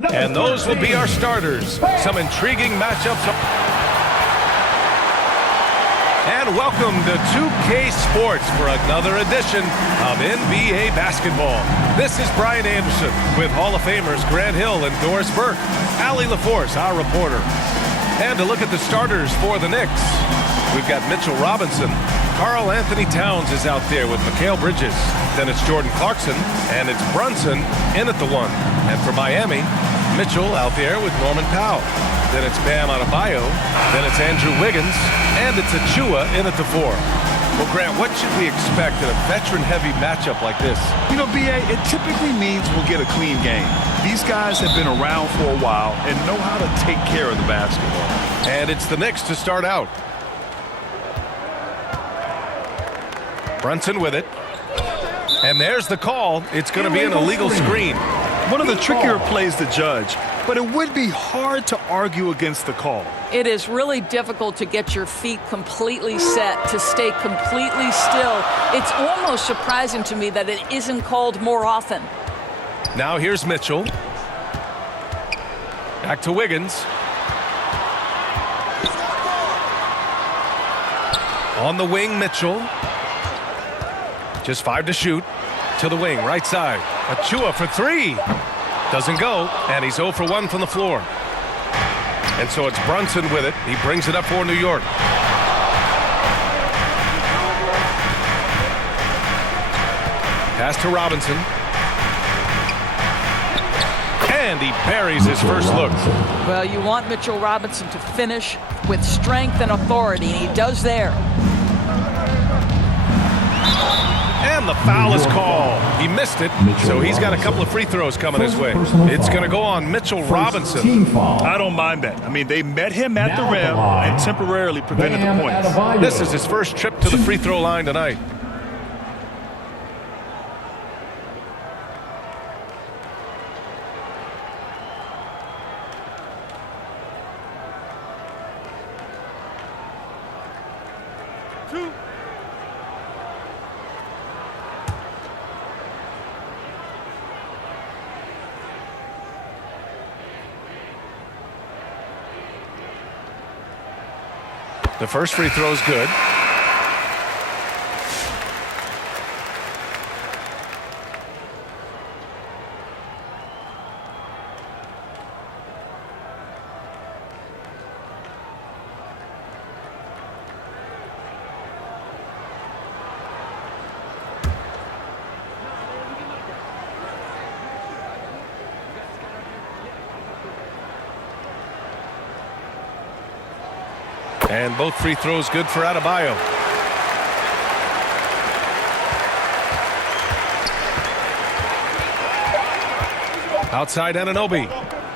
And those will be our starters. Some intriguing matchups. And welcome to 2K Sports for another edition of NBA basketball. This is Brian Anderson with Hall of Famers Grant Hill and Doris Burke. Allie LaForce, our reporter. And to look at the starters for the Knicks, we've got Mitchell Robinson. Karl-Anthony Towns is out there with Mikal Bridges. Then it's Jordan Clarkson, and it's Brunson in at the 1. And for Miami, Mitchell out there with Norman Powell. Then it's Bam Adebayo. Then it's Andrew Wiggins, and it's Achua in at the 4. Well, Grant, what should we expect in a veteran-heavy matchup like this? You know, B.A., it typically means we'll get a clean game. These guys have been around for a while and know how to take care of the basketball. And it's the Knicks to start out. Brunson with it. And there's the call. It's going to be an illegal screen. One of the trickier plays to judge, but it would be hard to argue against the call. It is really difficult to get your feet completely set, to stay completely still. It's almost surprising to me that it isn't called more often. Now here's Mitchell. Back to Wiggins. On the wing, Mitchell. Just 5 to shoot. To the wing, right side. Achua for 3. Doesn't go, and he's 0 for 1 from the floor. And so it's Brunson with it. He brings it up for New York. Pass to Robinson. And he buries his first look. Well, you want Mitchell Robinson to finish with strength and authority, and he does there. And the foul is called. He missed it, so he's got a couple of free throws coming his way. It's going to go on Mitchell Robinson. I don't mind that. I mean, they met him at the rim and temporarily prevented the points. This is his first trip to the free throw line tonight. The first free throw is good. And both free throws good for Adebayo. Outside Anunoby.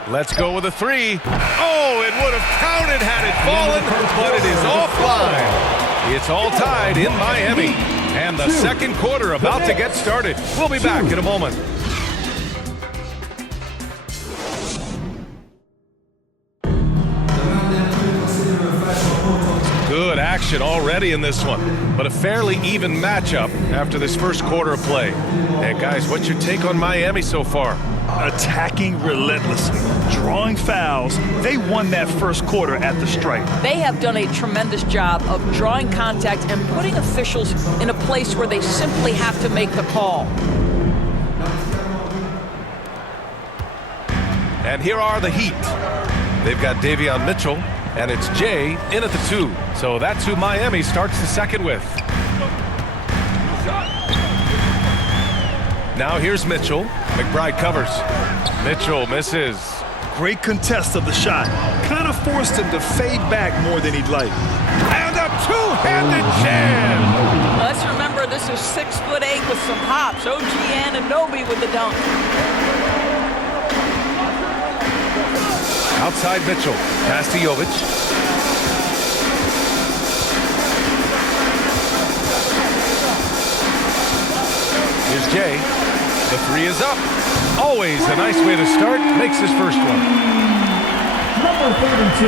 Let's go with a 3. Oh, it would have counted had it fallen, but it is offline. It's all tied in Miami. And the second quarter about to get started. We'll be back in a moment. Good action already in this one, but a fairly even matchup after this first quarter of play. And guys, what's your take on Miami so far? Attacking relentlessly, drawing fouls. They won that first quarter at the stripe. They have done a tremendous job of drawing contact and putting officials in a place where they simply have to make the call. And here are the Heat. They've got Davion Mitchell, and it's Jay in at the 2. So that's who Miami starts the second with. Now here's Mitchell. McBride covers. Mitchell misses. Great contest of the shot. Kind of forced him to fade back more than he'd like. And a two-handed jam. Let's remember this is 6'8" with some hops. OG Anunoby with the dunk. Outside Mitchell. Pass to Jovic. Here's Jay. The 3 is up. Always a nice way to start. Makes his first one. Number 32.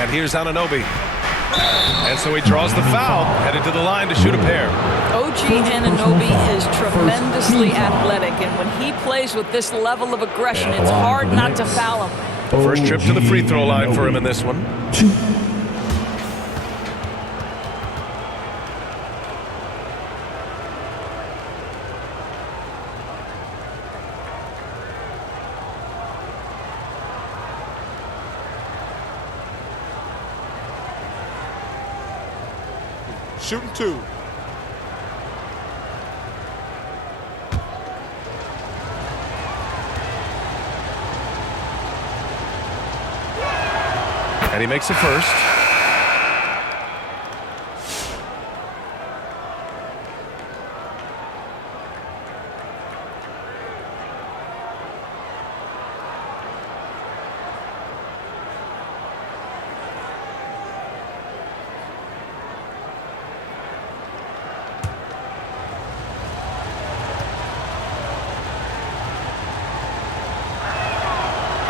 And here's Anunoby. And so he draws the foul, headed to the line to shoot a pair. OG Anunoby is tremendously athletic, and when he plays with this level of aggression, it's hard not to foul him. First trip to the free throw line for him in this one. Shooting two. And he makes it first.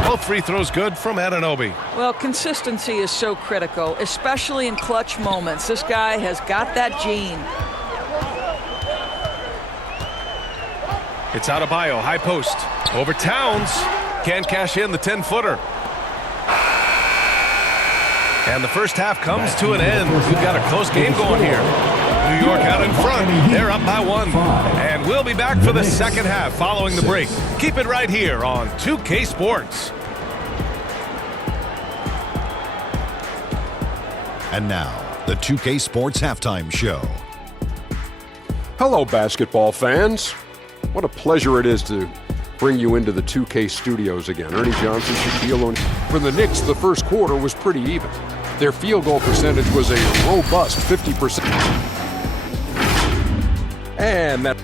Both free throws good from Anunoby. Well, consistency is so critical, especially in clutch moments. This guy has got that gene. It's Adebayo, high post. Over Towns. Can't cash in the 10-footer. And the first half comes to an end. We've got a close game going here. New York out in front. They're up by 1. And we'll be back for the second half following the break. Keep it right here on 2K Sports. And now, the 2K Sports Halftime Show. Hello, basketball fans. What a pleasure it is to bring you into the 2K studios again. Ernie Johnson, Shaquille O'Neal. For the Knicks, the first quarter was pretty even. Their field goal percentage was a robust 50%. And that...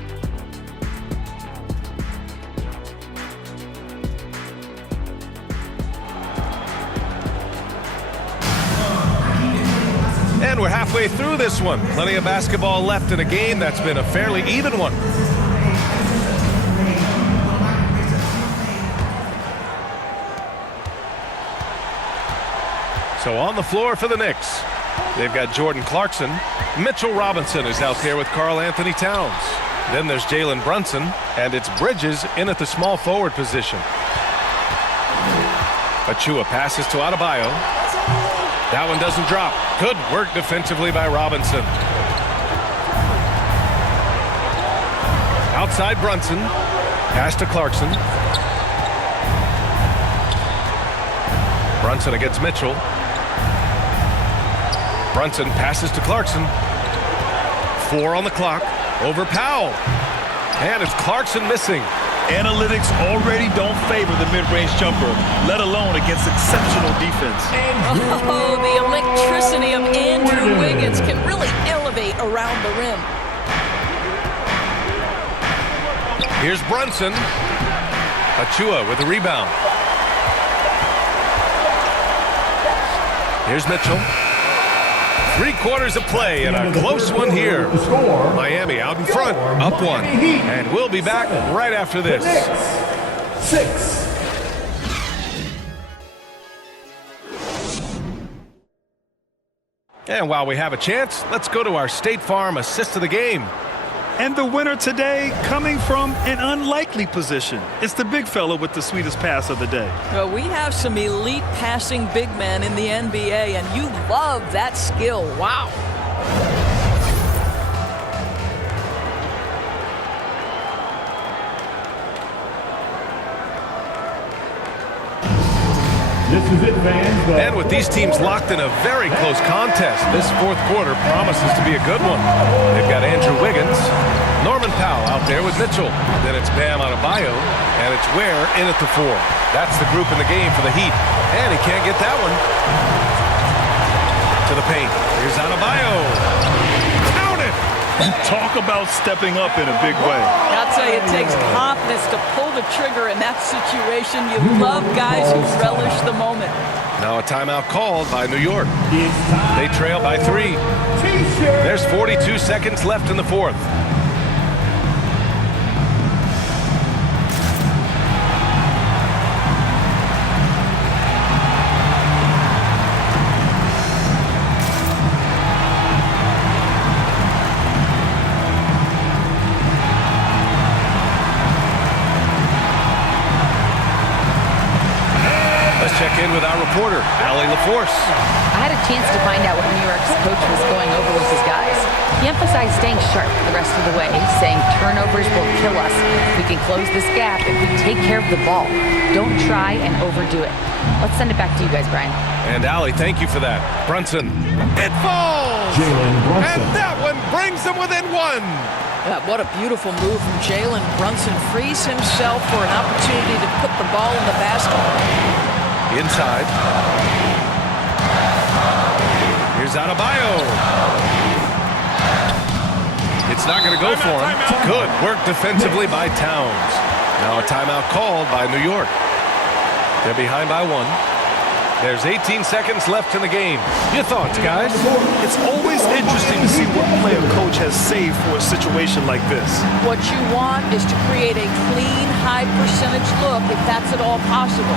And we're halfway through this one. Plenty of basketball left in a game that's been a fairly even one. So on the floor for the Knicks, they've got Jordan Clarkson. Mitchell Robinson is out there with Karl-Anthony Towns. Then there's Jalen Brunson, and it's Bridges in at the small forward position. Achua passes to Adebayo. That one doesn't drop. Good work defensively by Robinson. Outside Brunson. Pass to Clarkson. Brunson against Mitchell. Brunson passes to Clarkson. 4 on the clock. Over Powell. And it's Clarkson missing. Analytics already don't favor the mid-range jumper, let alone against exceptional defense. Oh, the electricity of Andrew Wiggins can really elevate around the rim. Here's Brunson. Achua with the rebound. Here's Mitchell. 3 quarters of play and a close one here. Miami out in front, up 1. And we'll be back right after this. 6. And while we have a chance, let's go to our State Farm assist of the game. And the winner today coming from an unlikely position. It's the big fella with the sweetest pass of the day. Well, we have some elite passing big men in the NBA, and you love that skill. Wow. This is it, fans. And with these teams locked in a very close contest, this fourth quarter promises to be a good one. They've got Andrew Wiggins, Norman Powell out there with Mitchell. Then it's Bam Adebayo, and it's Ware in at the 4. That's the group in the game for the Heat. And he can't get that one. To the paint. Here's Adebayo. Count it! Talk about stepping up in a big way. I'll tell you, it takes confidence to pull the trigger in that situation. You love guys who relish the moment. Now a timeout called by New York. They trail by 3. There's 42 seconds left in the fourth. check in with our reporter, Allie LaForce. I had a chance to find out what New York's coach was going over with his guys. He emphasized staying sharp the rest of the way, saying turnovers will kill us. We can close this gap if we take care of the ball. Don't try and overdo it. Let's send it back to you guys, Brian. And Allie, thank you for that. Brunson. It falls! And that one brings them within one. What a beautiful move from Jalen Brunson. Frees himself for an opportunity to put the ball in the basket. Inside. Here's Adebayo. It's not going to go for him. Good work defensively by Towns. Now a timeout called by New York. They're behind by one. There's 18 seconds left in the game. Your thoughts, guys? It's always interesting to see what play a coach has saved for a situation like this. What you want is to create a clean, high-percentage look, if that's at all possible.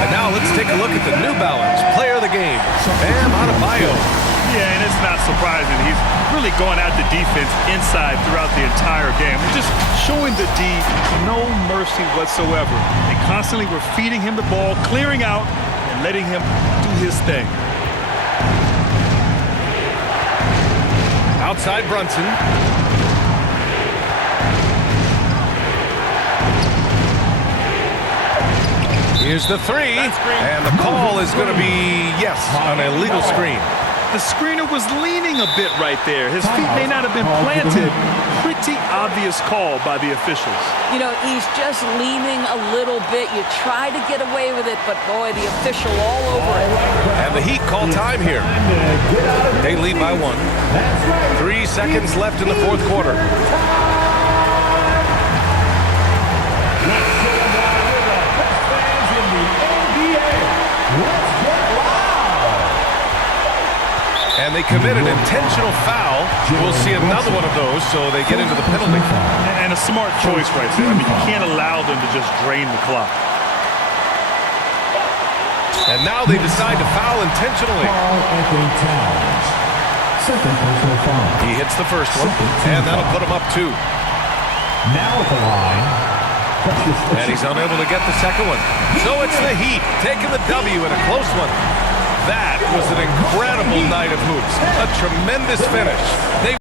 And now let's take a look at the New Balance player of the game, Bam Adebayo. Yeah, and it's not surprising. He's really going at the defense inside throughout the entire game. We're just showing the D no mercy whatsoever. They constantly were feeding him the ball, clearing out, and letting him do his thing. Outside Brunson. Here's the three, and the call is going to be, yes, on a legal screen. The screener was leaning a bit right there. His feet may not have been planted. Pretty obvious call by the officials. You know, he's just leaning a little bit. You try to get away with it, but boy, the official all over it. And the Heat call time here. They lead by one. 3 seconds left in the fourth quarter. And they commit an intentional foul. We'll see another one of those, so they get into the penalty. And a smart choice right there. I mean, you can't allow them to just drain the clock. And now they decide to foul intentionally. He hits the first one, and that'll put him up 2. Now at the line. And he's unable to get the second one. So it's the Heat taking the W in a close one. That was an incredible night of hoops. A tremendous finish. They